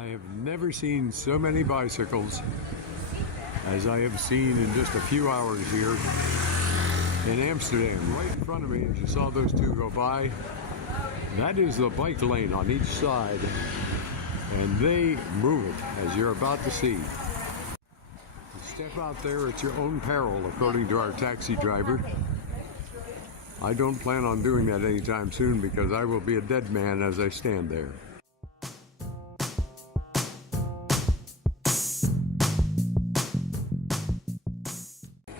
I have never seen so many bicycles as I have seen in just a few hours here in Amsterdam. Right in front of me, as you saw those two go by, that is the bike lane on each side, and they move it, as you're about to see. Step out there at your own peril, according to our taxi driver. I don't plan on doing that anytime soon because I will be a dead man as I stand there.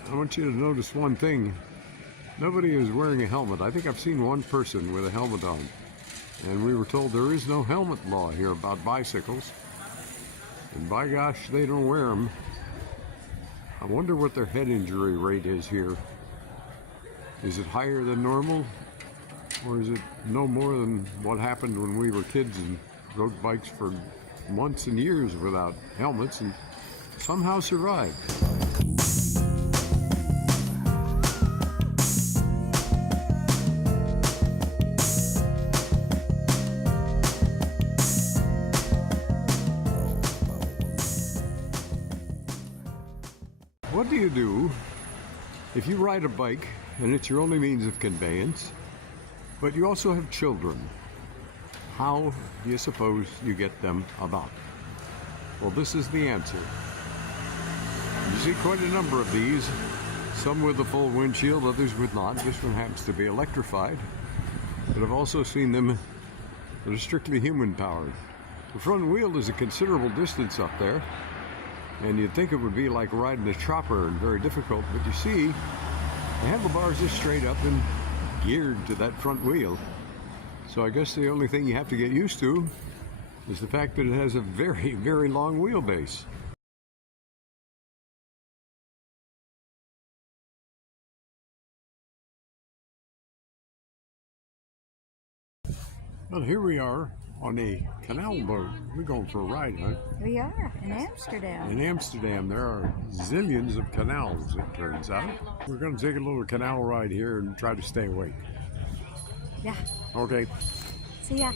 I want you to notice one thing. Nobody is wearing a helmet. I think I've seen one person with a helmet on. And we were told there is no helmet law here about bicycles. And by gosh, they don't wear them. I wonder what their head injury rate is here. Is it higher than normal? Or is it no more than what happened when we were kids and rode bikes for months and years without helmets and somehow survived? What do you do if you ride a bike and it's your only means of conveyance, but you also have children? How do you suppose you get them about? Well, this is the answer. You see quite a number of these, some with a full windshield, others with not. This one happens to be electrified, but I've also seen them that are strictly human powered. The front wheel is a considerable distance up there, and you'd think it would be like riding a chopper and very difficult, but you see, the handlebars are straight up and geared to that front wheel. So I guess the only thing you have to get used to is the fact that it has a very, very long wheelbase. Well, here we are on a canal boat. We're going for a ride, huh? We are in Amsterdam. In Amsterdam, there are zillions of canals, it turns out. We're going to take a little canal ride here and try to stay awake. Yeah. Okay. See ya.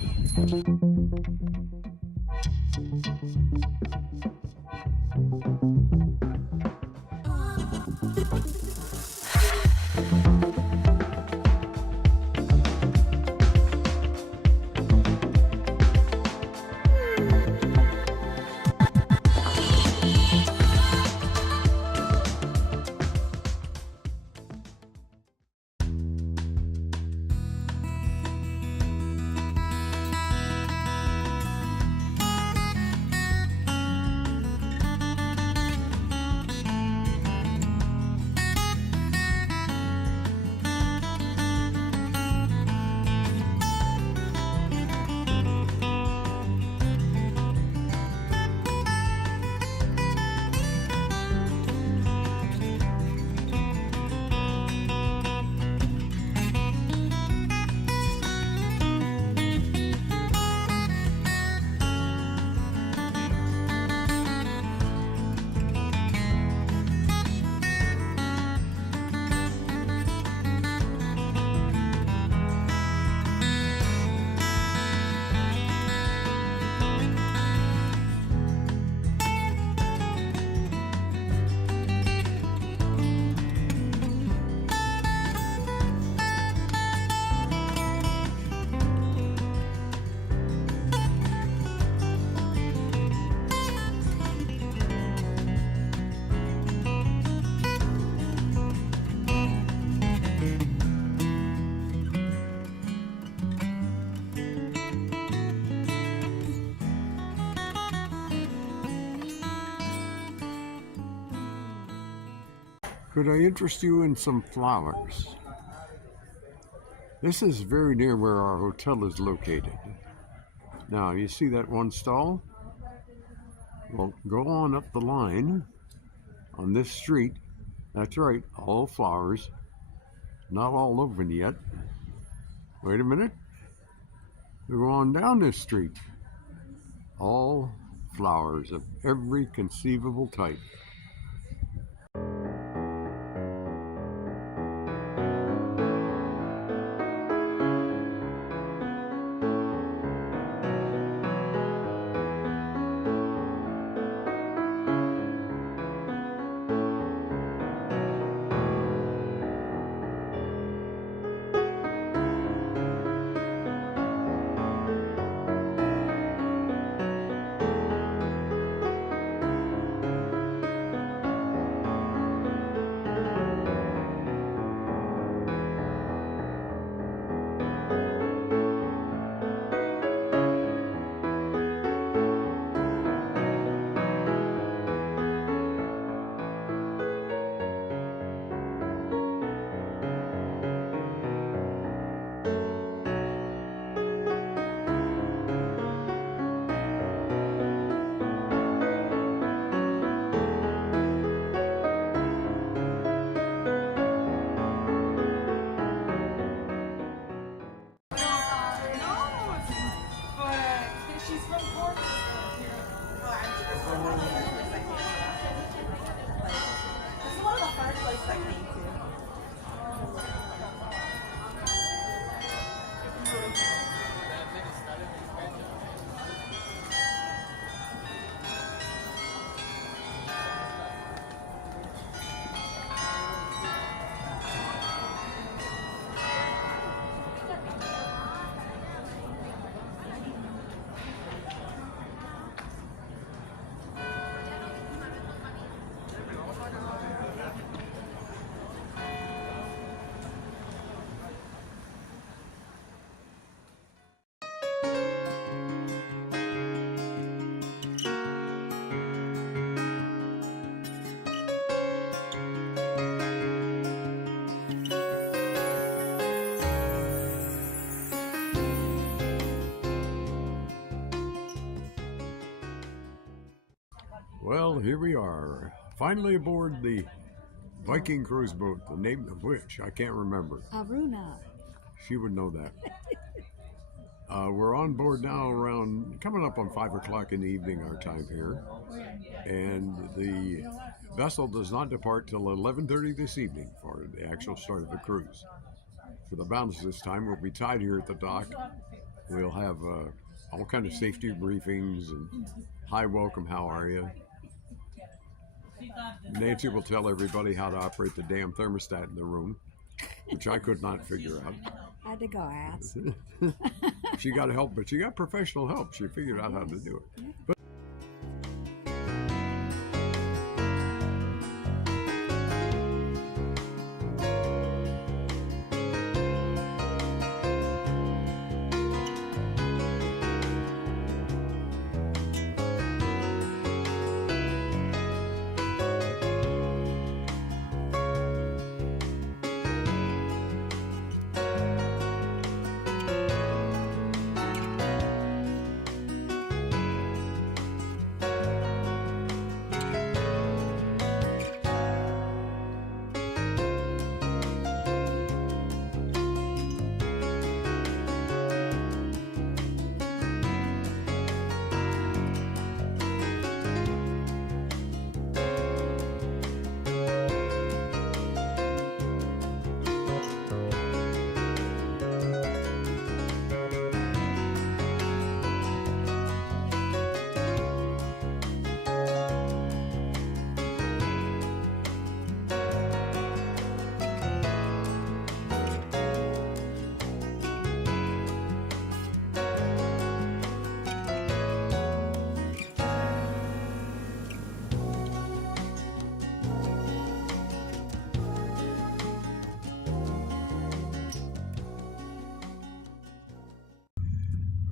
Could I interest you in some flowers? This is very near where our hotel is located. Now, you see that one stall? Well, go on up the line on this street. That's right, all flowers. Not all open yet. Wait a minute. Go on down this street. All flowers of every conceivable type. She's from Florida. It's one of the first places I came to. Well, here we are, finally aboard the Viking cruise boat, the name of which I can't remember. Aruna. She would know that. We're on board now around, coming up on 5 o'clock in the evening, our time here. And the vessel does not depart till 11:30 this evening for the actual start of the cruise. For the balance this time, we'll be tied here at the dock. We'll have all kind of safety briefings and hi, welcome, how are you? Nancy will tell everybody how to operate the damn thermostat in the room, which I could not figure out. I had to go ask. She got help, but she got professional help. She figured out how to do it. But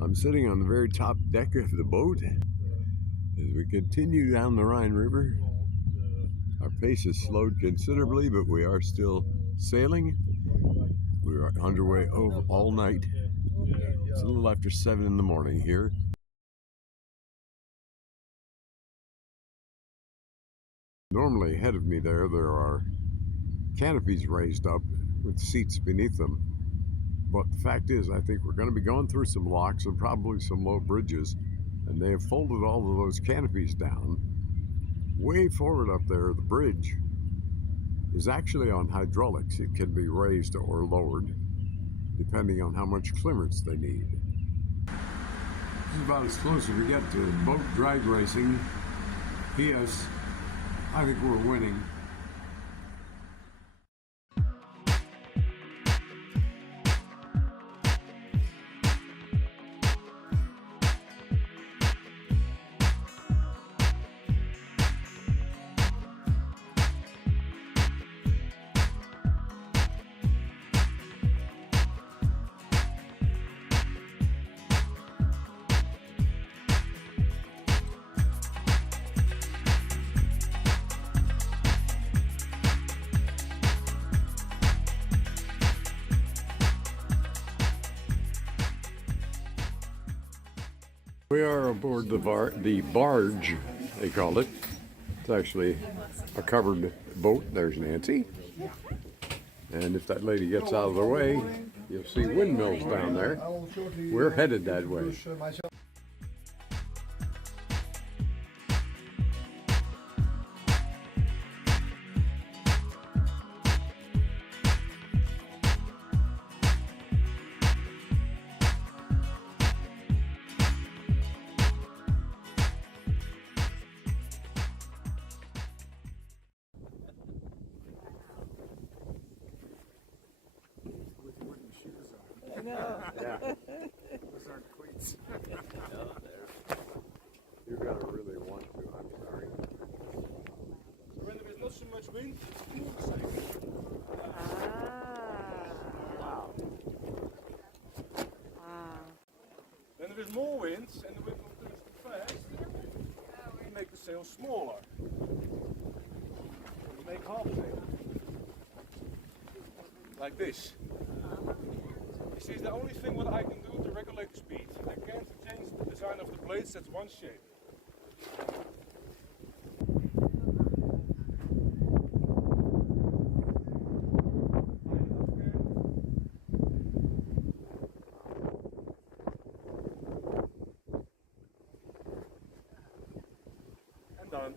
I'm sitting on the very top deck of the boat as we continue down the Rhine River. Our pace has slowed considerably, but we are still sailing. We are underway all night. It's a little after 7 in the morning here. Normally ahead of me there are canopies raised up with seats beneath them. But the fact is, I think we're going to be going through some locks and probably some low bridges, and they have folded all of those canopies down. Way forward up there, the bridge is actually on hydraulics. It can be raised or lowered, depending on how much clearance they need. This is about as close as we get to boat drag racing. P.S. I think we're winning. We are aboard the barge, they call it. It's actually a covered boat. There's Nancy. And if that lady gets out of the way, you'll see windmills down there. We're headed that way. Yeah. Those aren't cleats. You gotta really want to, I'm sorry. When there is not so much wind, when there is more wind and the wind will turn too fast, we make the sail smaller. We make half sail. Like this. This is the only thing what I can do to regulate the speed. I can't change the design of the blades, that's one shape. And done.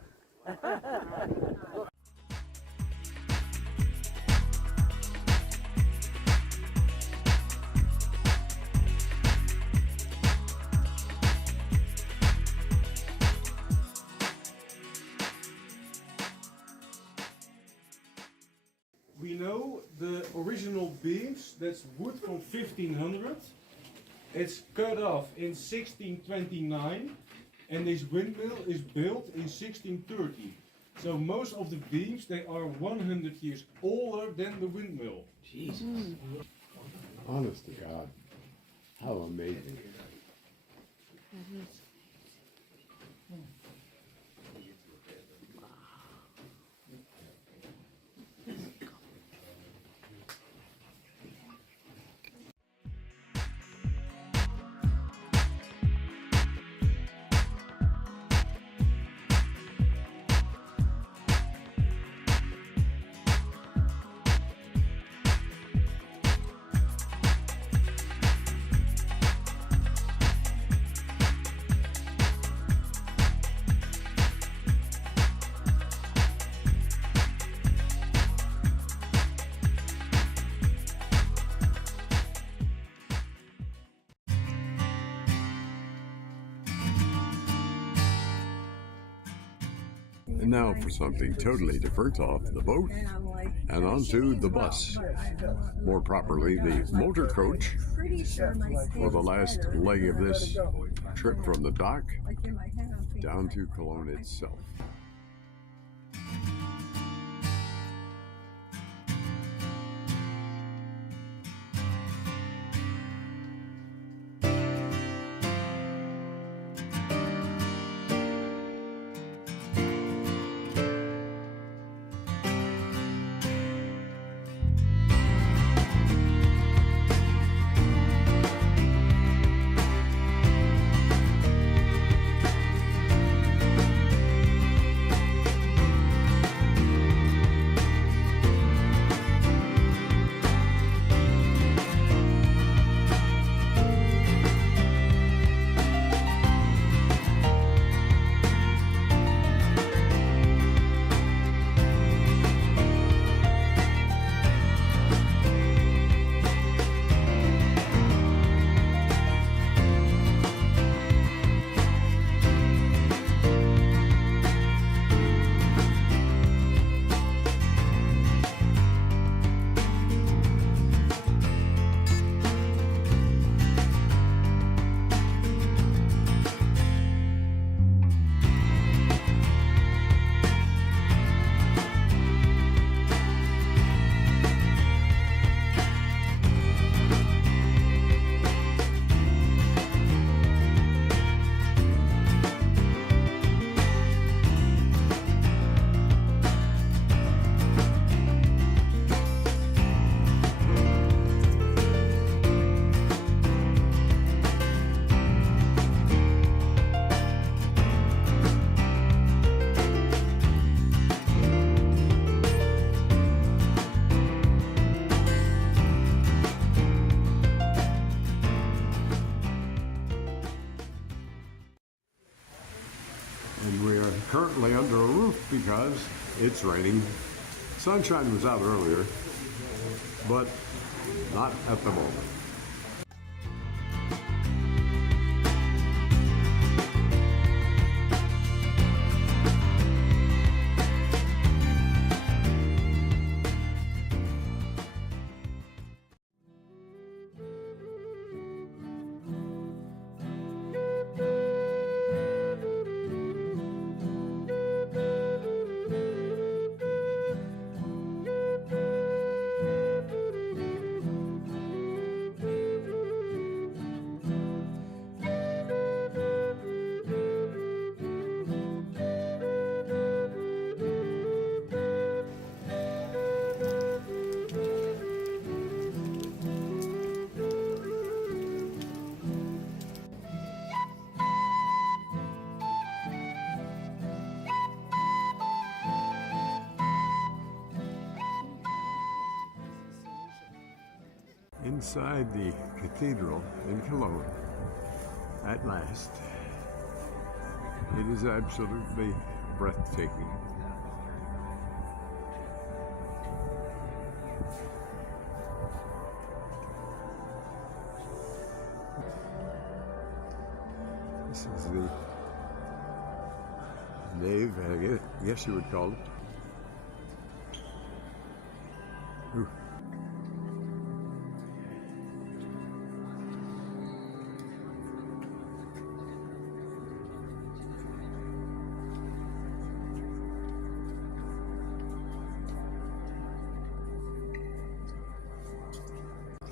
We know the original beams, that's wood from 1500. It's cut off in 1629 and this windmill is built in 1630. So most of the beams, they are 100 years older than the windmill. Jesus. Honest to God. How amazing. And now for something totally different, off the boat And I'm like, and onto the bus. More properly, the motor coach pretty sure my for the last better. leg of this trip from the dock Like in my head, I'm thinking, down to Cologne itself. And we are currently under a roof because it's raining. Sunshine was out earlier, but not at the moment. inside the cathedral in Cologne at last. It is absolutely breathtaking. This is the nave, I guess you would call it. Ooh.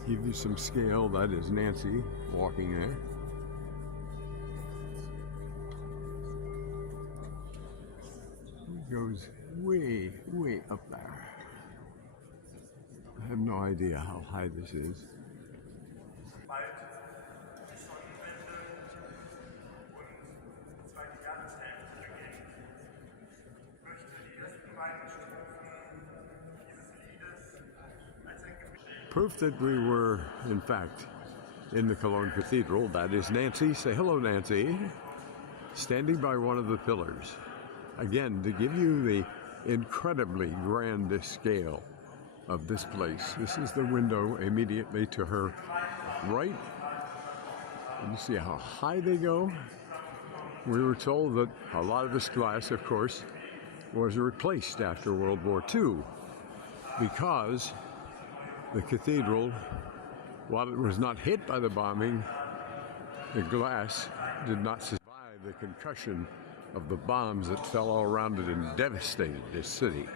Give you some scale, that is Nancy walking there. It goes way, way up there. I have no idea how high this is. Proof that we were, in fact, in the Cologne Cathedral. That is Nancy. Say hello, Nancy. Standing by one of the pillars. Again, to give you the incredibly grand scale of this place. This is the window immediately to her right. And you see how high they go. We were told that a lot of this glass, of course, was replaced after World War II because the cathedral, while it was not hit by the bombing, the glass did not survive the concussion of the bombs that fell all around it and devastated this city.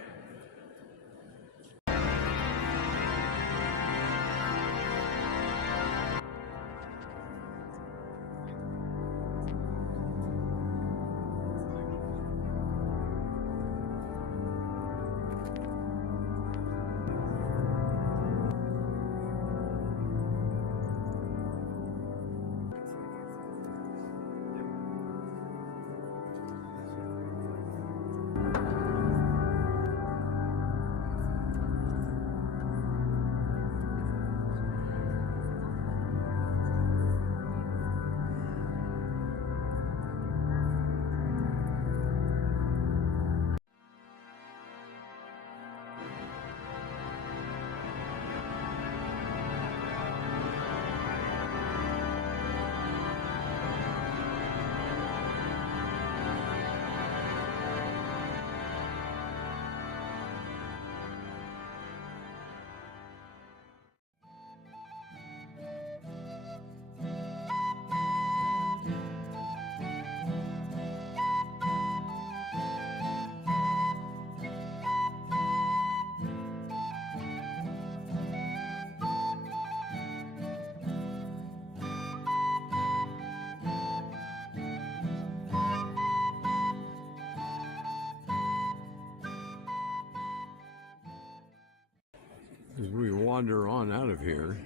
As we wander on out of here,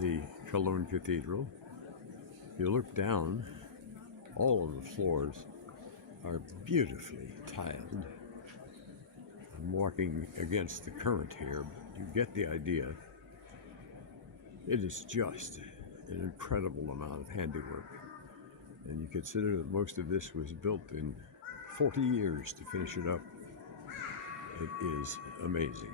the Cologne Cathedral, if you look down, all of the floors are beautifully tiled. I'm walking against the current here, but you get the idea. It is just an incredible amount of handiwork. And you consider that most of this was built in 40 years to finish it up. It is amazing.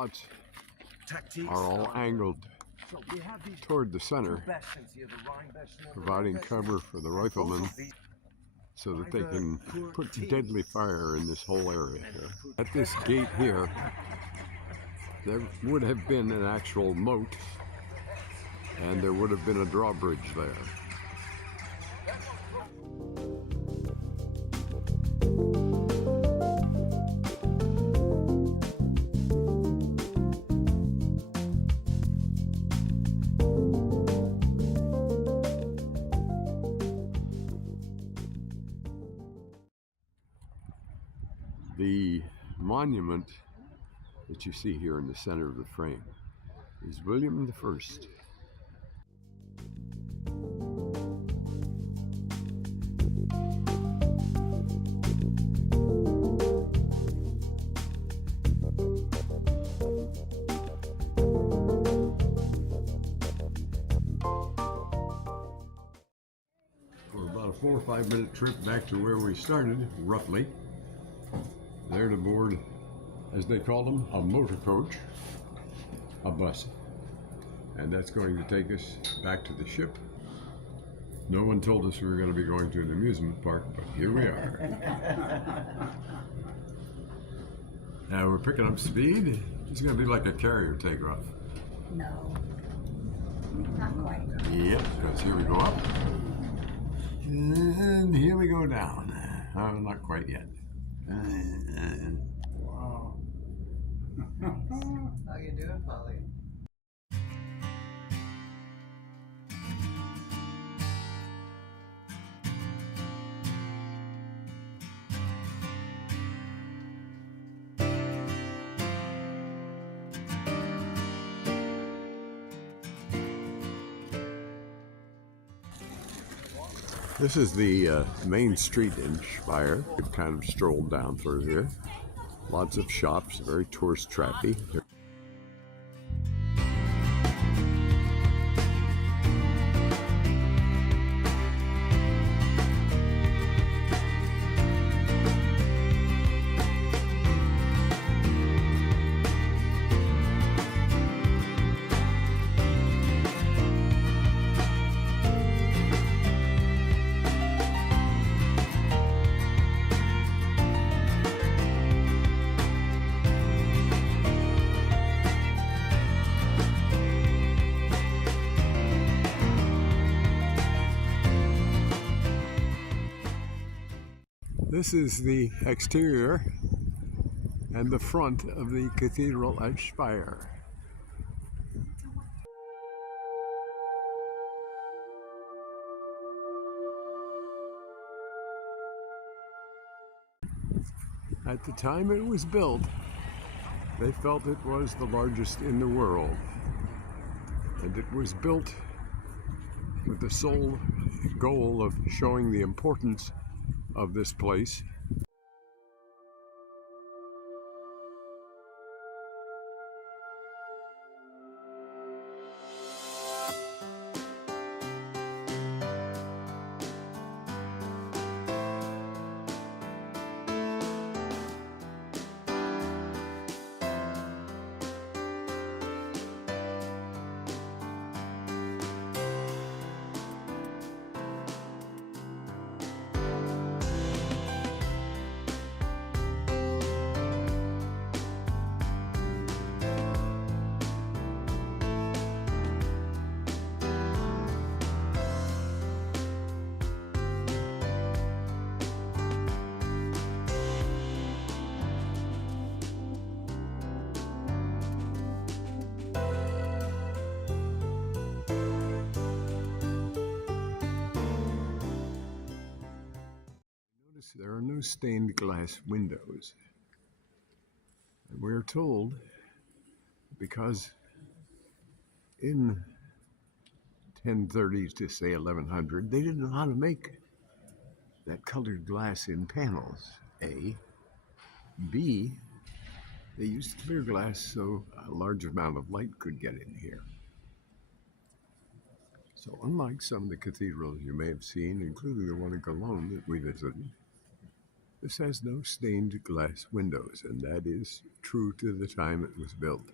slots Tactics are all angled So we have these toward the center, bastions here, the Rhine bastion and the providing Rhine cover bastion. for the riflemen Both of these so that they either can poor put teams deadly fire in this whole area and here. good At this gate here, there would have been an actual moat, and there would have been a drawbridge there. The monument that you see here in the center of the frame is William the First. For about a 4 or 5 minute trip back to where we started, roughly. There to board, as they call them, a motor coach, a bus. And that's going to take us back to the ship. No one told us we were going to be going to an amusement park, but here we are. Now we're picking up speed. It's going to be like a carrier takeoff. No, not quite. Yep, because here we go up. And here we go down. Not quite yet. Wow. How you doing, Polly? This is the main street in Speyer. We've kind of strolled down through here. Lots of shops, very tourist trappy. This is the exterior and the front of the cathedral at Speyer. At the time it was built, they felt it was the largest in the world, and it was built with the sole goal of showing the importance of this place. There are no stained glass windows. And we're told because in 1030 to say 1100, they didn't know how to make that colored glass in panels, A. B, they used clear glass so a large amount of light could get in here. So unlike some of the cathedrals you may have seen, including the one in Cologne that we visited, This has no stained glass windows, and that is true to the time it was built.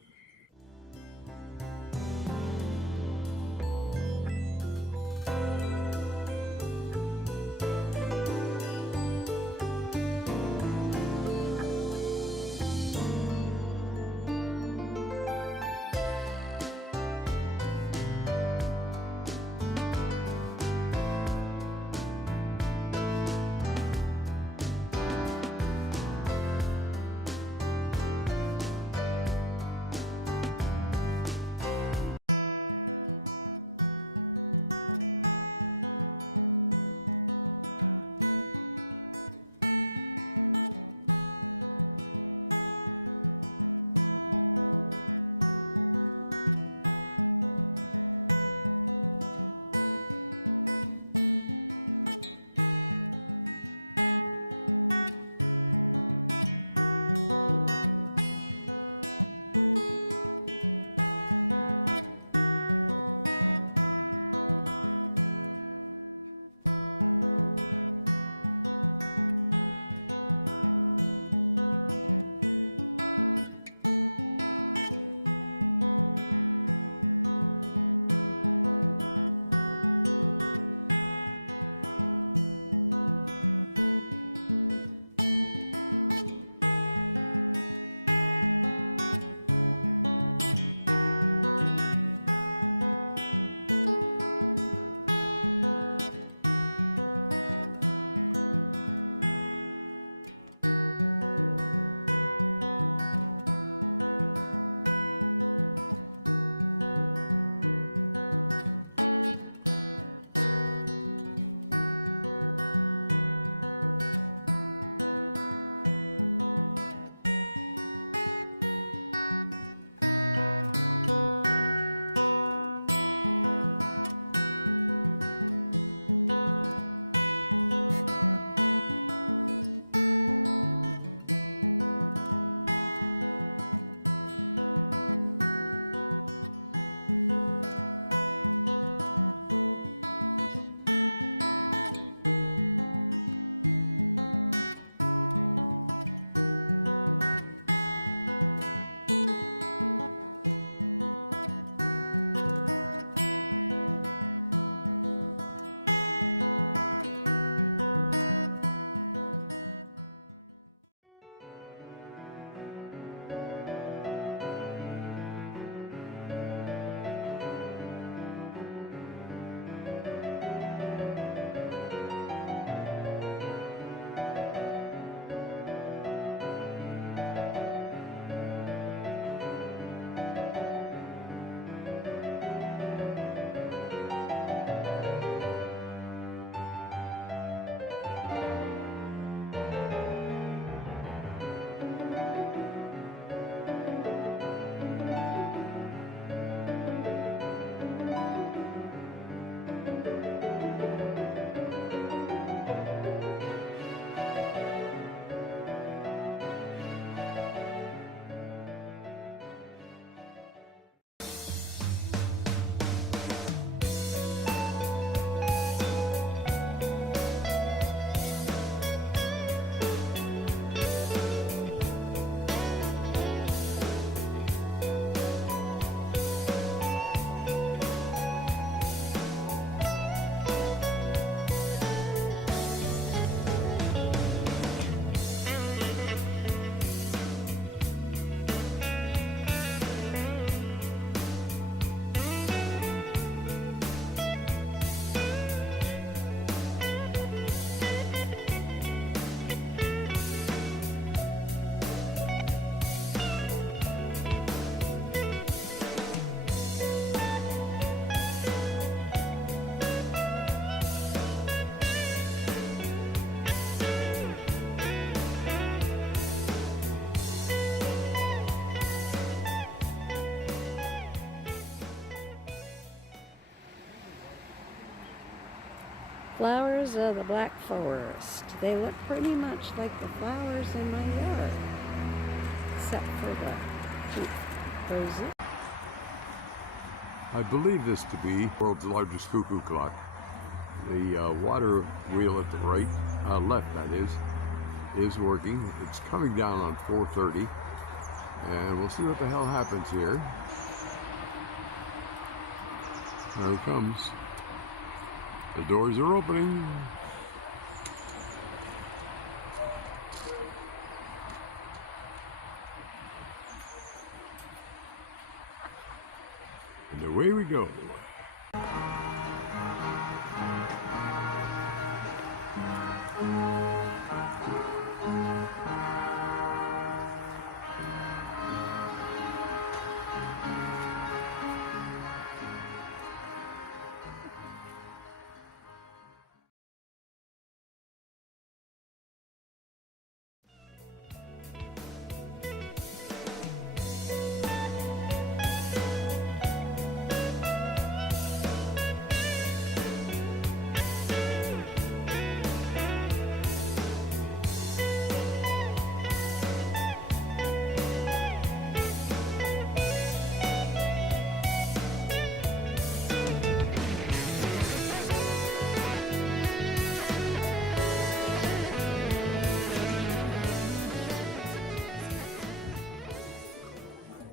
Flowers of the Black Forest. They look pretty much like the flowers in my yard, except for the cute roses. I believe this to be the world's largest cuckoo clock. The water wheel at the right, left that is working. It's coming down on 4:30, and we'll see what the hell happens here. There it comes. The doors are opening. And away we go.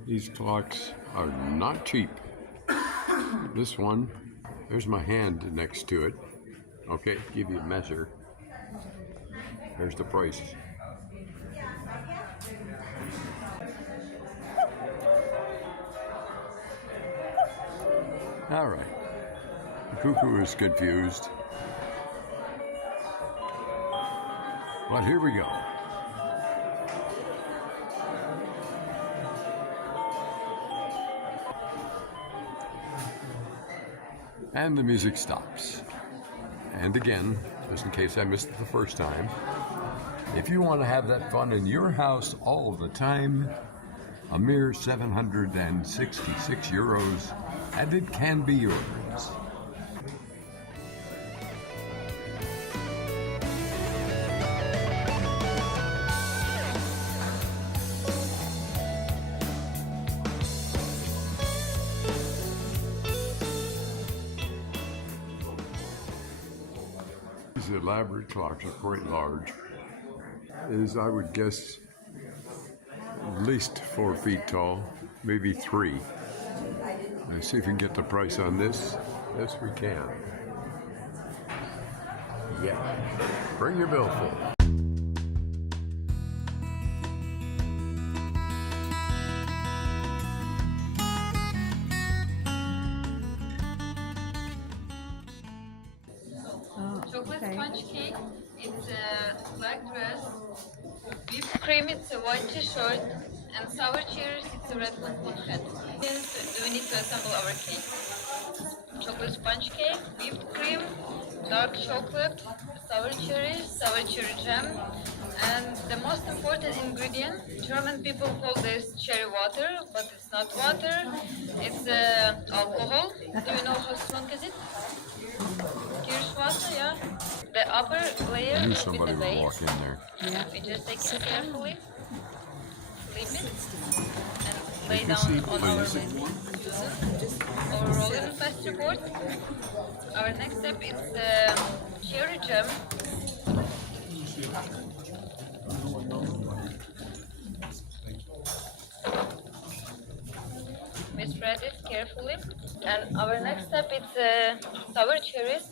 These clocks are not cheap. This one, there's my hand next to it. Okay, give you a measure. There's the price. All right. The cuckoo is confused. But here we go. And the music stops. And again, just in case I missed it the first time, if you want to have that fun in your house all the time, a mere 766 euros, and it can be yours. These elaborate clocks are quite large. Is, I would guess, at least 4 feet tall, maybe 3. Let's see if we can get the price on this. Yes, we can. Yeah. Bring your bill full. Chocolate sponge cake, it's a black dress. Whipped cream, it's a white t-shirt. And sour cherries, it's a red one hat. Do we need to assemble our cake? Chocolate sponge cake, whipped cream, dark chocolate, sour cherry jam, and the most important ingredient, German people call this cherry water, but it's not water, it's alcohol. Do you know how strong is it? Kirschwasser, yeah. The upper layer I knew is somebody with the would base. walk in there. Yeah. We just take it carefully, flip it, and lay Take a down seat, on our please. or roll it in pastry-board. Our next step is cherry jam. We spread it carefully. And our next step is sour cherries.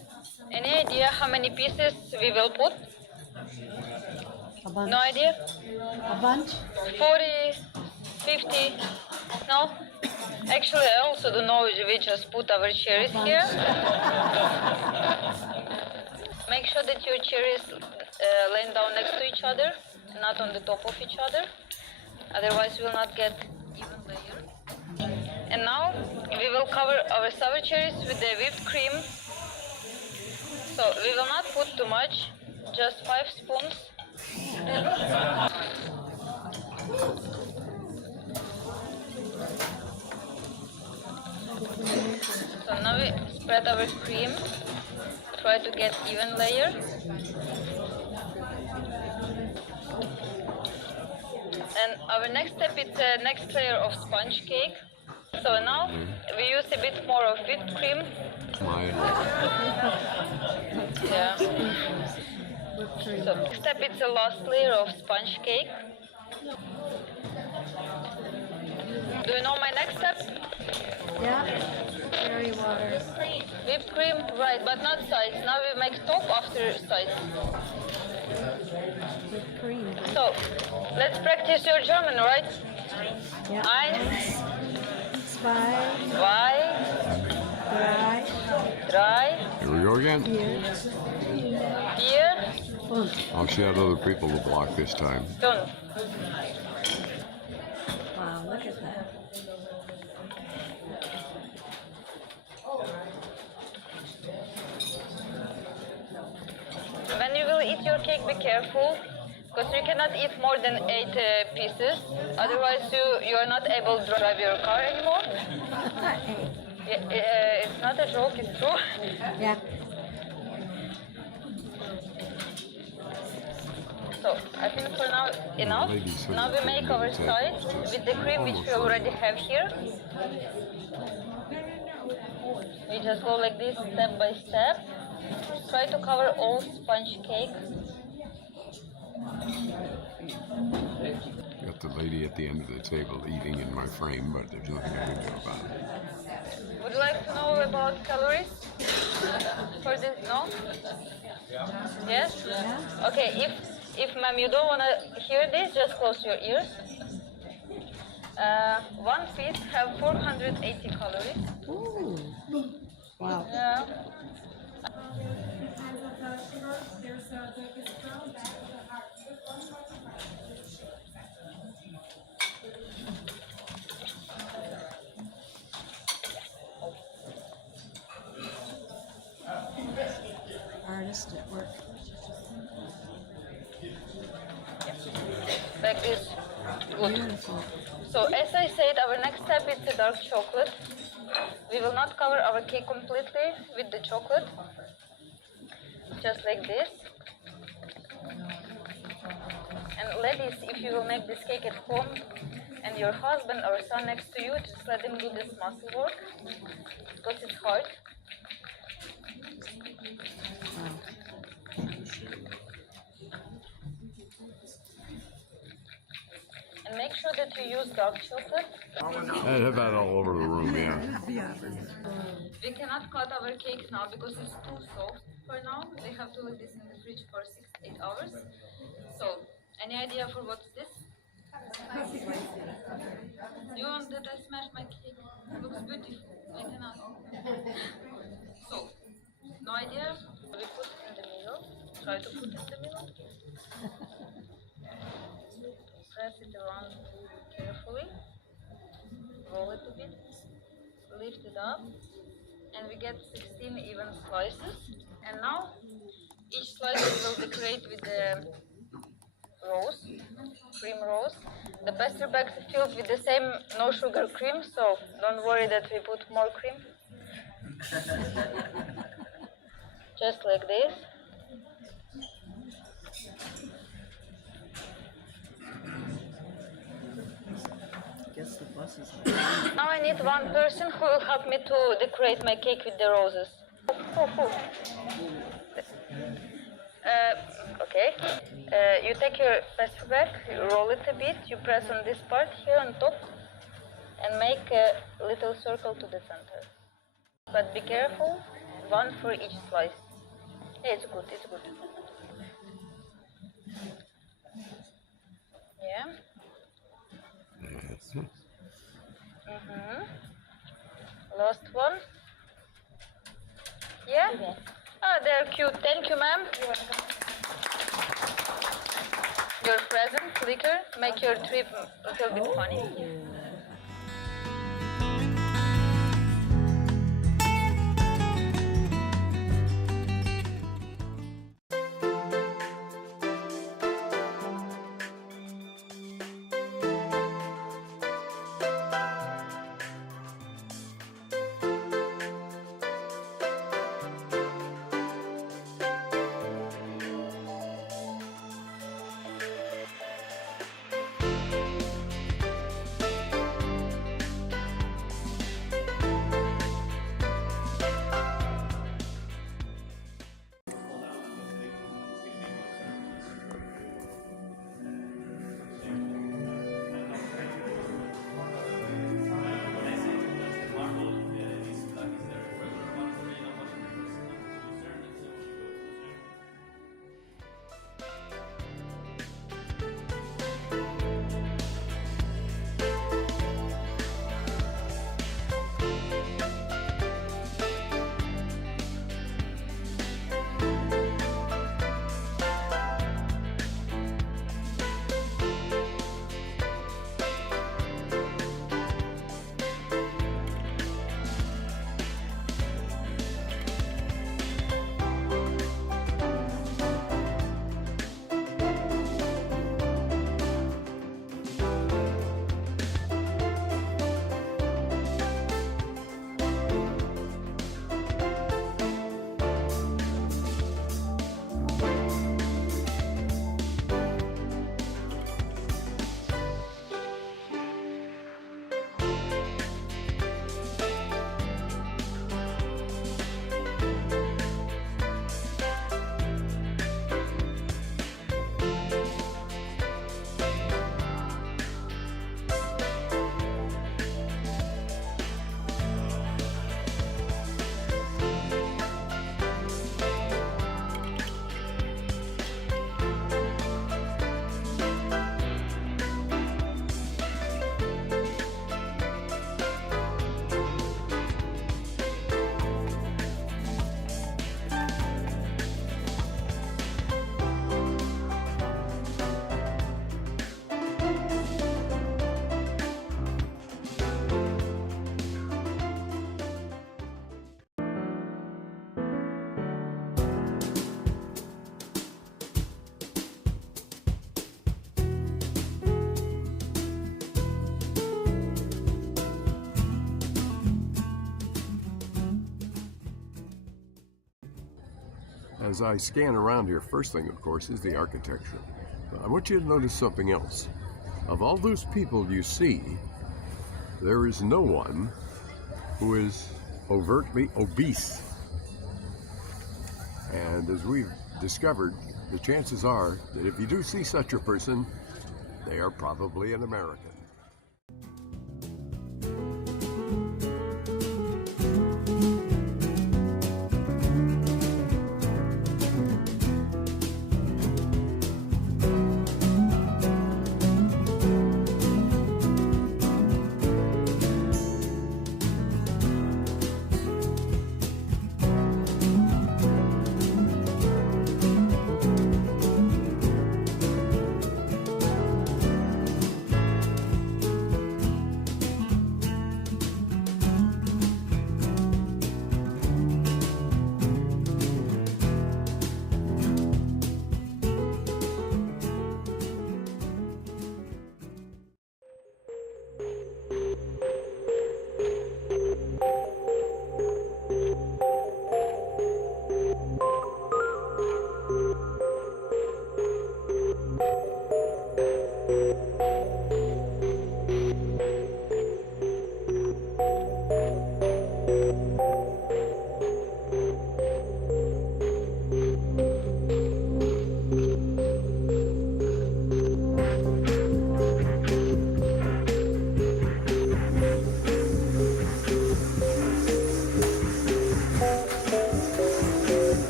Any idea how many pieces we will put? A bunch. No idea? A bunch? 40, 50, no? Actually, I also don't know, we just put our cherries here. Make sure that your cherries lay down next to each other, not on the top of each other. Otherwise, we will not get even layer. And now, we will cover our sour cherries with the whipped cream. So, we will not put too much, just 5 spoons. So now we spread our cream, try to get even layer. And our next step is the next layer of sponge cake. So now we use a bit more of whipped cream. My Yeah. So next step, it's the last layer of sponge cake. Do you know my next step? Yeah. Cherry water. Whipped cream, right, but not sides. Now we make top after sides. With cream. So, let's practice your German, right? Yeah. Eins, Zwei, zwei, drei, drei, Here we go again. vier, vier, I'll shout other people to block this time. fünf. Wow, look at that. When you will eat your cake, be careful, because you cannot eat more than 8 pieces. Otherwise, you are not able to drive your car anymore. It's not a joke, it's true. Yeah. So, I think for now enough. ladies have Now we make our a sides with the cream which we already have here. We just go like this step by step. Try to cover all sponge cake. Got the lady at the end of the table eating in my frame, but there's nothing I can do about it. Would you like to know about calories for this? No? Yes? Yeah. Okay, if ma'am you don't want to hear this, just close your ears. One piece have 480 calories. Ooh. Wow. Yeah. Artist at work. Like this. Good. Beautiful. So as I said, our next step is the dark chocolate. We will not cover our cake completely with the chocolate. Just like this. And ladies, if you will make this cake at home and your husband or son next to you, just let him do this muscle work because it's hard. And make sure that you use dark chocolate. And have that all over the room, yeah. We cannot cut our cake now because it's too soft for now. We have to leave this in the fridge for 6-8 hours. So, any idea for what's this? You want that I smash my cake? Looks beautiful. I cannot. So, no idea? We put it in the middle. Try to put it in the middle. Press it around carefully. Roll it a bit. Lift it up. And we get 16 even slices. And now each slice will decorate with the rose, cream rose. The pastry bag is filled with the same no sugar cream, so don't worry that we put more cream. Just like this. Guess the bus is Now I need one person who will help me to decorate my cake with the roses. Okay. You take your pastry bag, you roll it a bit, you press on this part here on top and make a little circle to the center. But be careful, one for each slice. Yeah, it's good, it's good. Yeah. Last one. Yeah? Ah, they're cute. Thank you, ma'am. Your present, flicker, make your trip a little bit funny. As I scan around here, first thing, of course, is the architecture. But I want you to notice something else. Of all those people you see, there is no one who is overtly obese. And as we've discovered, the chances are that if you do see such a person, they are probably an American.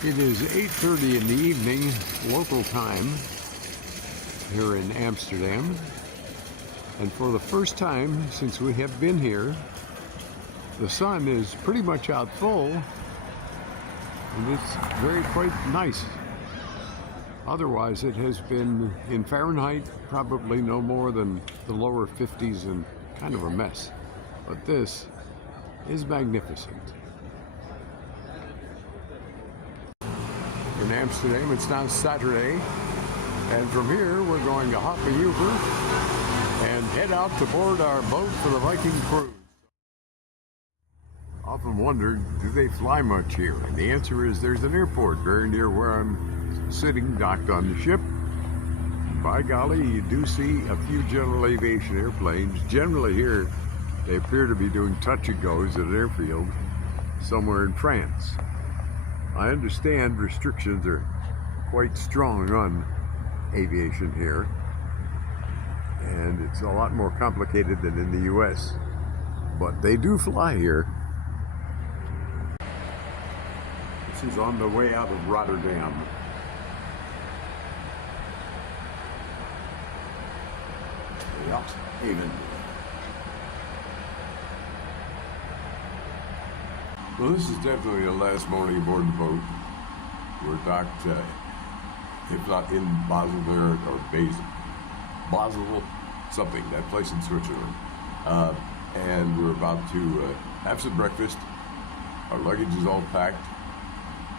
It is 8:30 in the evening, local time, here in Amsterdam. And for the first time since we have been here, the sun is pretty much out full, and it's quite nice. Otherwise, it has been, in Fahrenheit, probably no more than the lower 50s and kind of a mess. But this is magnificent. In Amsterdam, it's now Saturday, and from here we're going to hop a Uber and head out to board our boat for the Viking cruise. Often wondered, do they fly much here? And the answer is there's an airport very near where I'm sitting, docked on the ship. By golly, you do see a few general aviation airplanes. Generally here, they appear to be doing touch-and-goes at an airfield somewhere in France. I understand restrictions are quite strong on aviation here, and it's a lot more complicated than in the US, but they do fly here. This is on the way out of Rotterdam. Yacht Haven. Well, this is definitely the last morning aboard the boat. We're docked, if not in Basel there, or Basel, something, that place in Switzerland. And we're about to have some breakfast. Our luggage is all packed.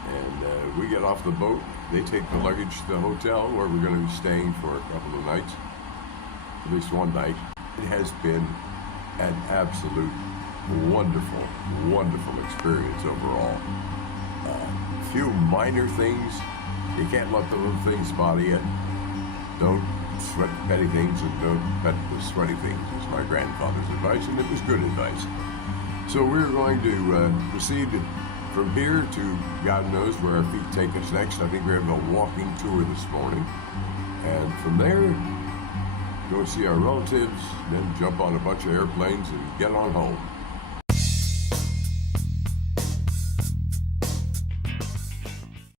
And we get off the boat. They take the luggage to the hotel where we're going to be staying for a couple of nights. At least one night. It has been an absolute wonderful, wonderful experience overall. Few minor things. You can't let the little things bother you. Don't sweat petty things and don't pet the sweaty things, is my grandfather's advice, and it was good advice. So we're going to proceed from here to God knows where our feet take us next. I think we're having a walking tour this morning. And from there, go see our relatives, then jump on a bunch of airplanes and get on home.